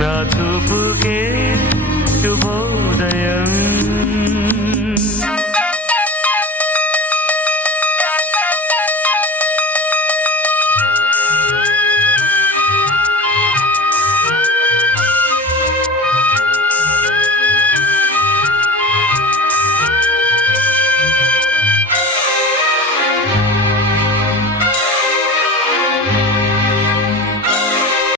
나도 보게 또